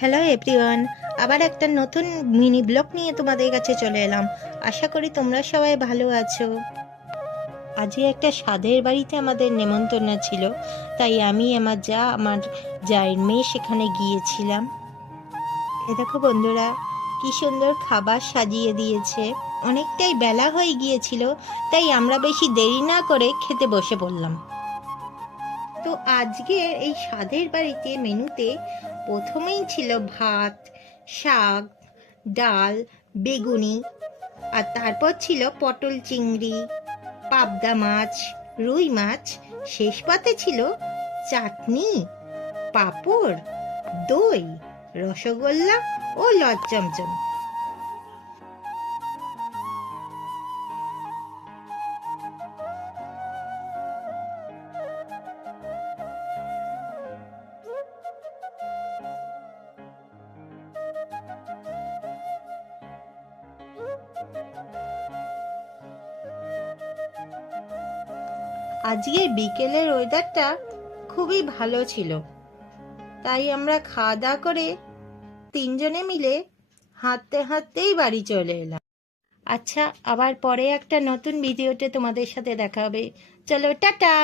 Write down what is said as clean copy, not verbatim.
Hello everyone, আবার একটা নতুন মিনি ব্লগ নিয়ে তোমাদের কাছে চলে এলাম। আশা করি তোমরা সবাই ভালো আছো। আজকে একটা স্বাদের বাড়িতে আমাদের নেমন্তন্ন ছিল, তাই আমি আমার জায়ের মেয়ে সেখানে গিয়েছিলাম। এ দেখো বন্ধুরা, কি সুন্দর খাবার সাজিয়ে দিয়েছে। অনেকটাই বেলা হয়ে গিয়েছিল, তাই আমরা বেশি দেরি না করে খেতে বসে পড়লাম। তো আজকের এই স্বাদের বাড়িতে মেনুতে প্রথমেই ছিল ভাত, শাক, ডাল, বেগুনি, আর তারপর ছিল পটল চিংড়ি, পাবদা মাছ, রুই মাছ, শেষ পাতে ছিল চাটনি, পাঁপড়, দই, রসগোল্লা ও লজ্জমজম। আজকের বিকেলের ওয়েদারটা খুবই ভালো ছিল, তাই আমরা খাওয়া দাওয়া করে তিনজনে মিলে হাঁটতে হাঁটতেই বাড়ি চলে এলাম। আচ্ছা, আবার পরে একটা নতুন ভিডিওতে তোমাদের সাথে দেখা হবে। চলো, টাটা।